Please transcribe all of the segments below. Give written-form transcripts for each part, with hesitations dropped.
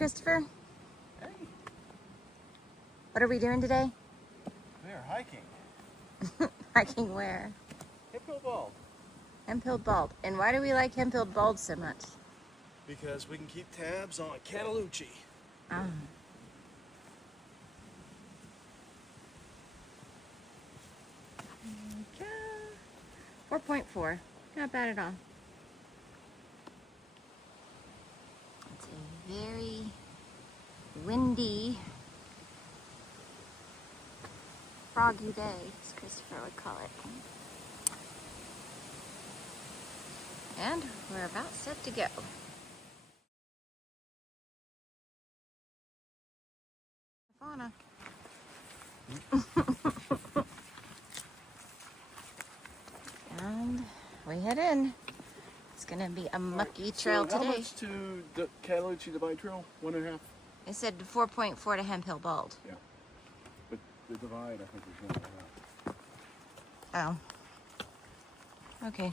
Christopher? Hey. What are we doing today? We are hiking. Hiking where? Hemphill Bald. Hemphill Bald. And why do we like Hemphill Bald so much? Because we can keep tabs on Cataloochee. Ah. There we go. 4.4. Not bad at all. It's a very windy, froggy day, as Christopher would call it. And we're about set to go. Fauna. And we head in. It's gonna be a mucky trail so today. How much to the Cataloochee Divide Trail? 1.5? It said 4.4 to Hemphill Bald. Yeah. But the divide, I think, is 1.5. Oh. Okay.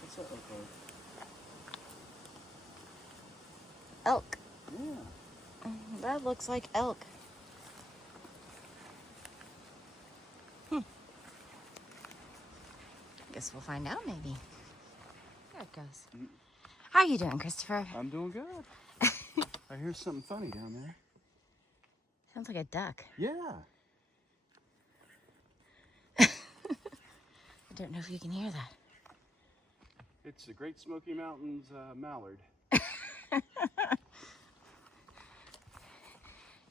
What's that look like? Elk. Yeah. That looks like elk. Guess we'll find out maybe. There it goes. How are you doing, Christopher? I'm doing good. I hear something funny down there. Sounds like a duck. Yeah. I don't know if you can hear that. It's the Great Smoky Mountains mallard.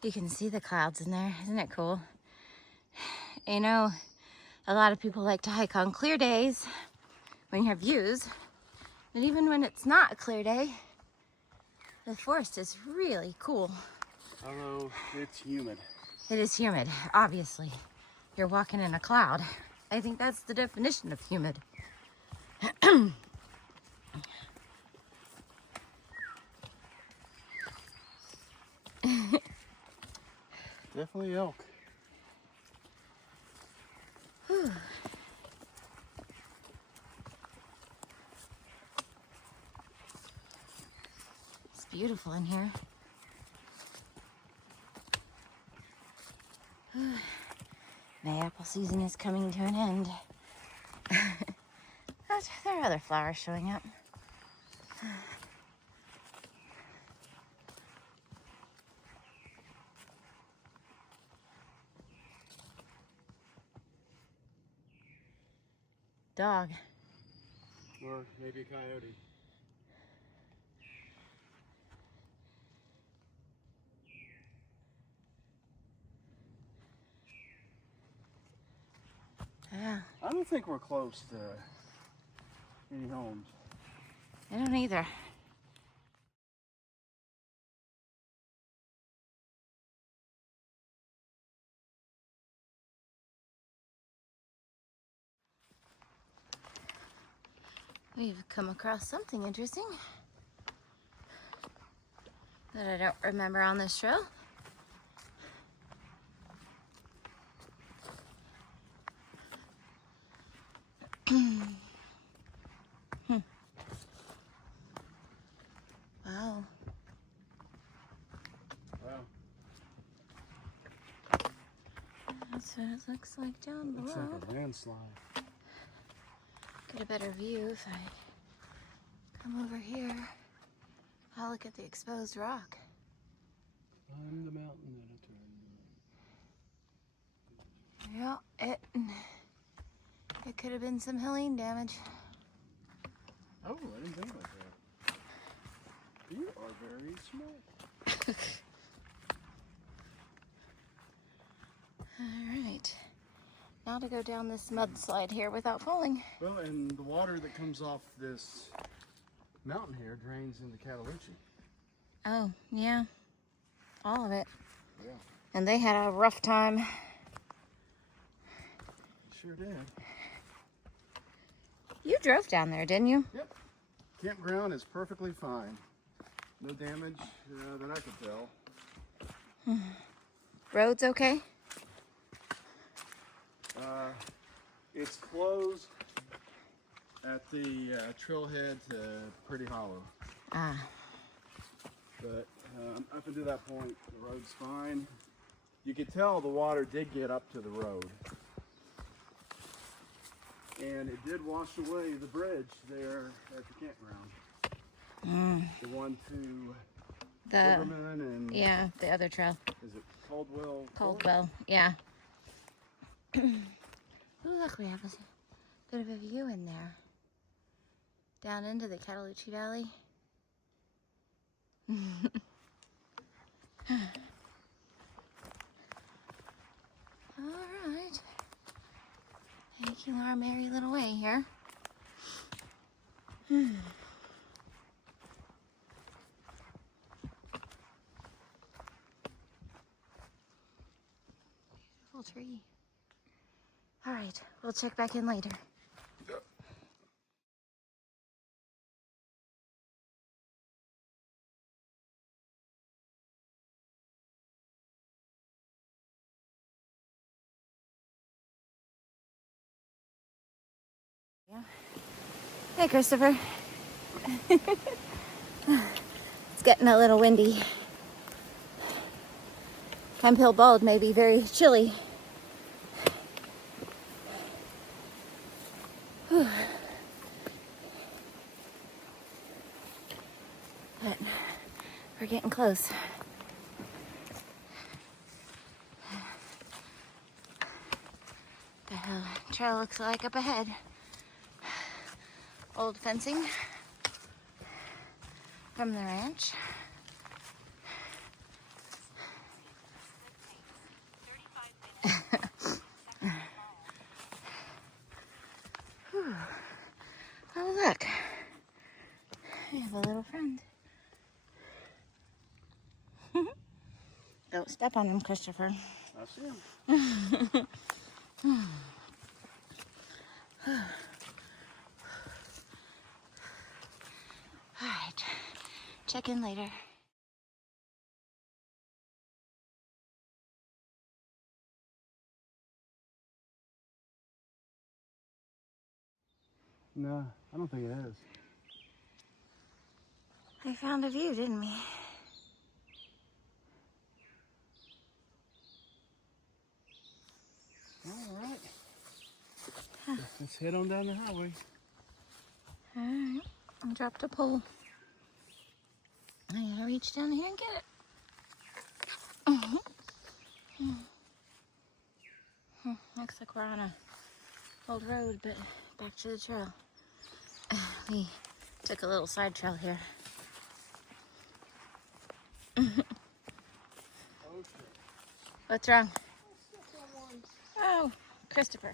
You can see the clouds in there. Isn't it cool? You know, a lot of people like to hike on clear days when you have views. But even when it's not a clear day, the forest is really cool. Although it's humid. It is humid, obviously. You're walking in a cloud. I think that's the definition of humid. Definitely elk. It's beautiful in here. May apple season is coming to an end. There are other flowers showing up. Dog. Or maybe a coyote. Yeah, I don't think we're close to any homes. I don't either. We've come across something interesting that I don't remember on this trail. Wow. Wow. That's what it looks like down Looks below. like a landslide. Get a better view if I come over here. I'll look at the exposed rock. Climb the mountain at a time. Yeah, it could have been some hilling damage. Oh, I didn't think about that. You are very smart. All right. Now to go down this mudslide here without falling. Well, and the water that comes off this mountain here drains into Cataloochee. Oh, yeah. All of it. Yeah. And they had a rough time. Sure did. You drove down there, didn't you? Yep. Campground is perfectly fine. No damage that I could tell. Road's okay? It's closed at the trailhead to Pretty Hollow. Ah. But up until that point, the road's fine. You could tell the water did get up to the road. And it did wash away the bridge there at the campground. The one to Riverman and... Yeah, the other trail. Is it Caldwell? Caldwell, yeah. Ooh, look, we have a bit of a view in there. Down into the Cataloochee Valley. Alright. Making our merry little way here. Beautiful tree. Alright, we'll check back in later. Yeah. Hey, Christopher. It's getting a little windy. Hemphill Bald may be very chilly. Whew. But we're getting close. The trail looks like up ahead. Old fencing from the ranch. Oh, look. I have a little friend. Don't step on him, Christopher. I see him. All right. Check in later. No, I don't think it is. We found a view, didn't we? All right. Let's head on down the highway. All right. I dropped a pole. I gotta reach down here and get it. Looks like we're on a old road, but back to the trail. We took a little side trail here. What's wrong? Oh, Christopher.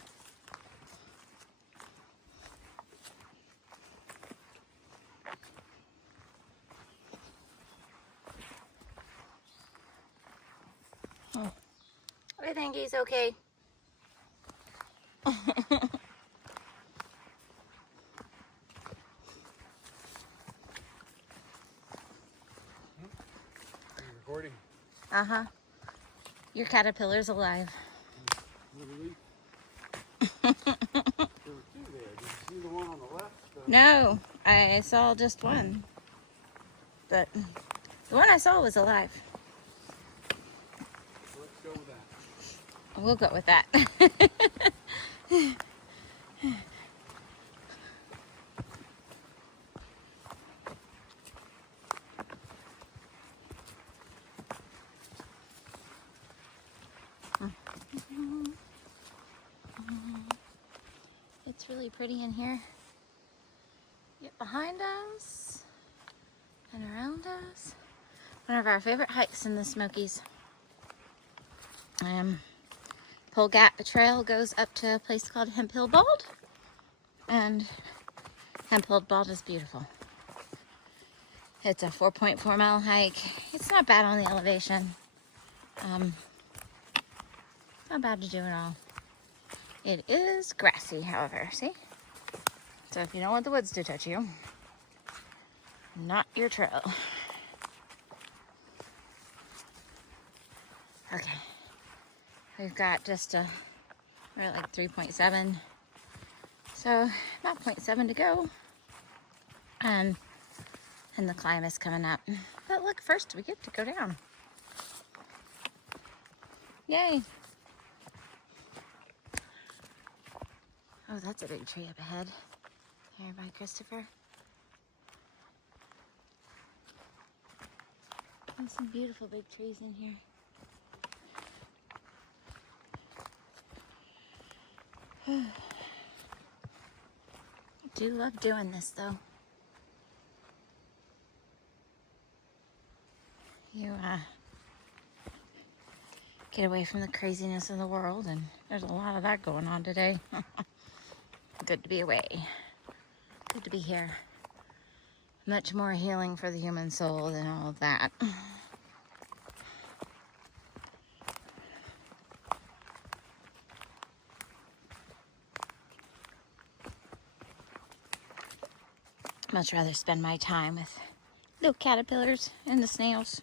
I think he's okay. Are you recording? Uh-huh. Your caterpillar's alive. Literally. There were two there. Did you see the one on the left? No, I saw just one. But the one I saw was alive. Let's go with that. We'll go with that. It's really pretty in here. Get behind us and around us. One of our favorite hikes in the Smokies. Pole Gap Trail goes up to a place called Hemphill Bald, and Hemphill Bald is beautiful. It's a 4.4 mile hike. It's not bad on the elevation. Not bad to do at all. It is grassy, however, see? So if you don't want the woods to touch you, not your trail. Okay, We've got just we're at like 3.7. So about 0.7 to go. And the climb is coming up. But look, first we get to go down. Yay. Oh, that's a big tree up ahead. Here by Christopher. There's some beautiful big trees in here. I do love doing this though. You get away from the craziness of the world, and there's a lot of that going on today. Good to be away. Good to be here. Much more healing for the human soul than all of that. Much rather spend my time with little caterpillars and the snails.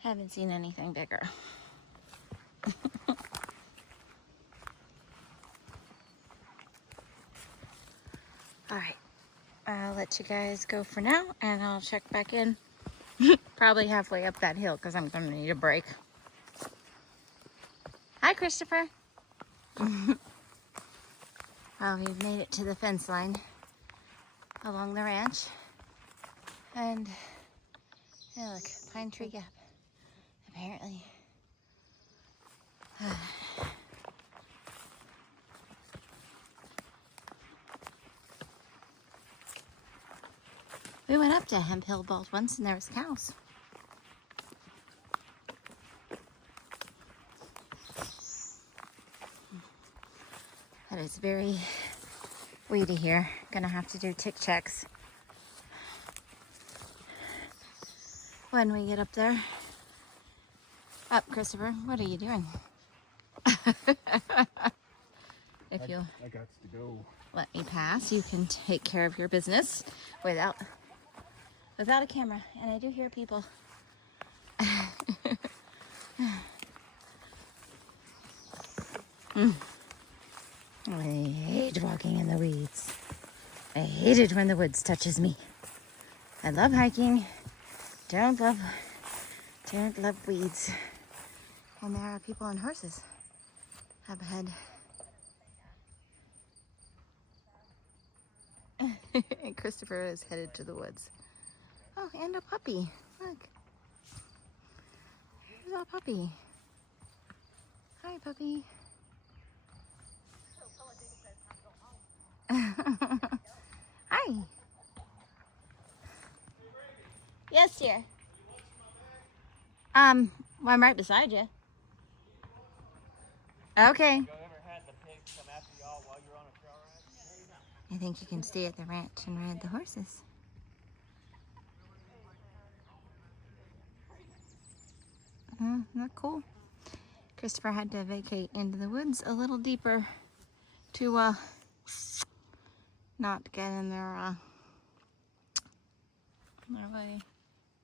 Haven't seen anything bigger. Alright, I'll let you guys go for now, and I'll check back in probably halfway up that hill because I'm going to need a break. Hi, Christopher. Well, we've made it to the fence line along the ranch. And, hey, look, pine tree gap, apparently. We went up to Hemphill Bald once and there was cows. But it's very weedy here. Gonna have to do tick checks when we get up there. Up, Christopher, what are you doing? If you'll I got to go. Let me pass, you can take care of your business without a camera. And I do hear people. I hate walking in the weeds. I hate it when the woods touches me. I love hiking. Don't love weeds. And there are people on horses up ahead. And Christopher is headed to the woods. Oh, and a puppy. Look. There's a puppy. Hi, puppy. Hi. Yes, dear. Well, I'm right beside you. Okay. I think you can stay at the ranch and ride the horses. Isn't that cool? Christopher had to vacate into the woods a little deeper to not get in their way.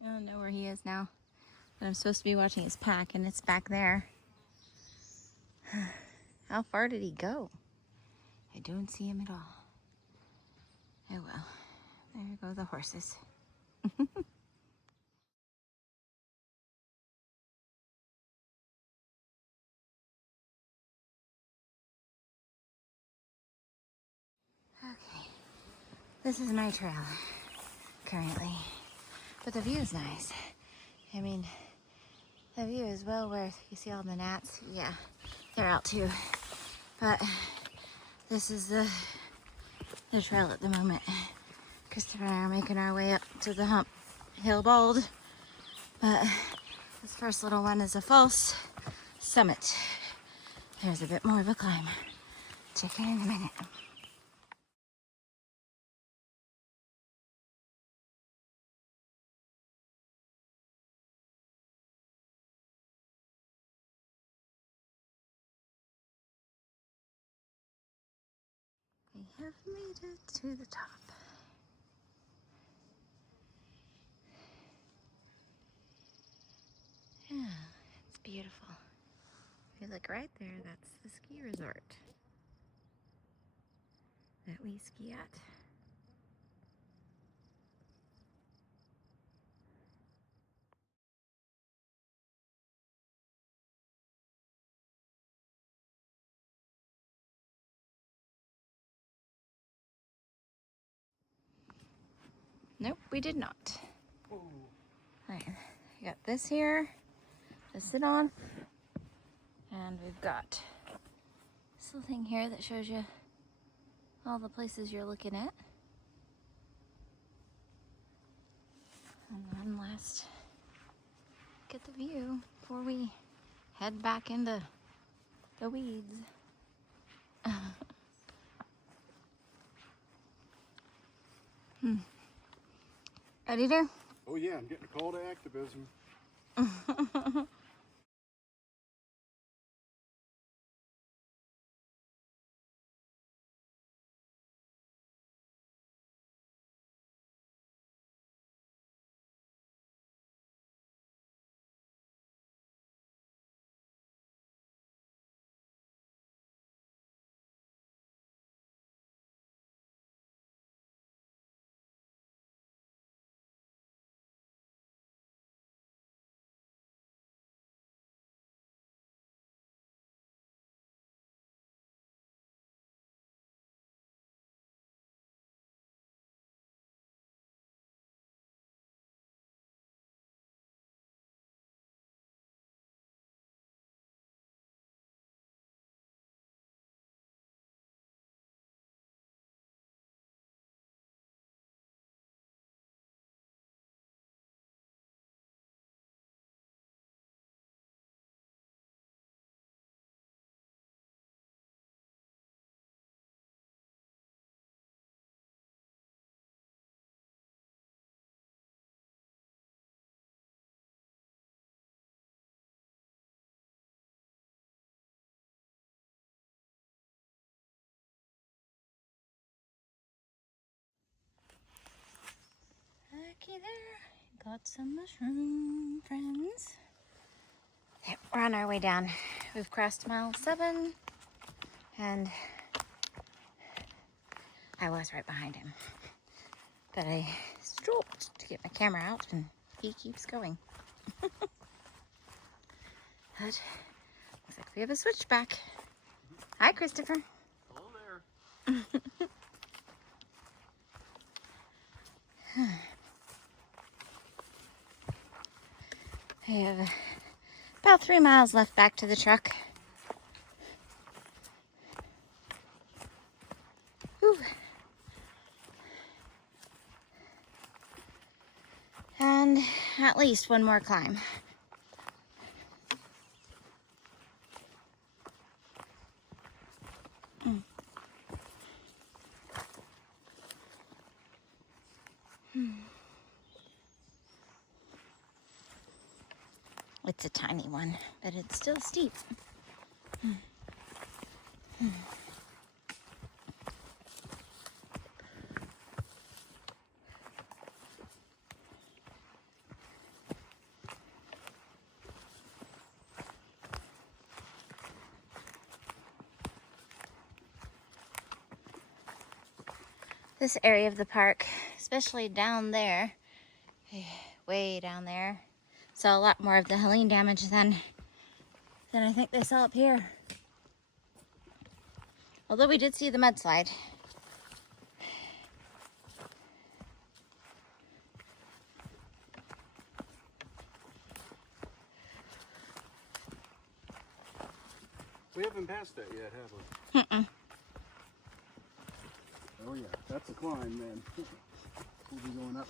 I don't know where he is now, but I'm supposed to be watching his pack, and it's back there. How far did he go? I don't see him at all. Oh well, there go the horses. Okay, this is my trail currently, but the view is nice. I mean, the view is well worth. You see all the gnats? Yeah, they're out too. But this is the trail at the moment. Christopher and I are making our way up to the Hemphill Bald, but this first little one is a false summit. There's a bit more of a climb. Check in a minute. We have made it to the top. beautiful. If you look right there, that's the ski resort that we ski at. Nope, we did not. Oh. Alright, we got this here to sit on, and we've got this little thing here that shows you all the places you're looking at. And one last look at the view before we head back into the weeds. Ready to? Oh yeah, I'm getting a call to activism. Okay there, got some mushroom friends. Okay, we're on our way down. We've crossed mile 7, and I was right behind him. But I stopped to get my camera out, and he keeps going. But looks like we have a switchback. Hi, Christopher. Hello there. I have about 3 miles left back to the truck. Whew. And at least one more climb. It's a tiny one, but it's still steep. This area of the park, especially down there, way down there, saw a lot more of the Helene damage than I think they saw up here. Although we did see the mudslide. We haven't passed that yet, have we? Mm-mm. Oh yeah, that's a climb, man. We'll be going up.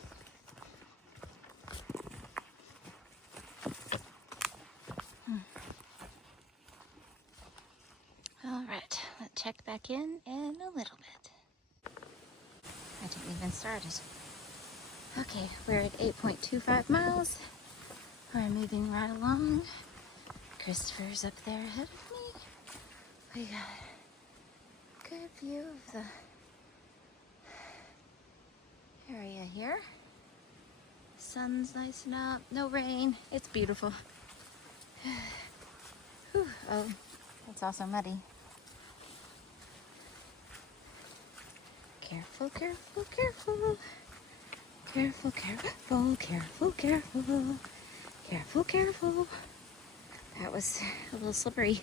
All right, let's check back in a little bit. I didn't even start it. Okay, we're at 8.25 miles. We're moving right along. Christopher's up there ahead of me. We got a good view of the area here. Sun's nicing up, no rain. It's beautiful. Whew. Oh, it's also muddy. Careful, careful, careful. Careful, careful, careful, careful. Careful, careful. That was a little slippery.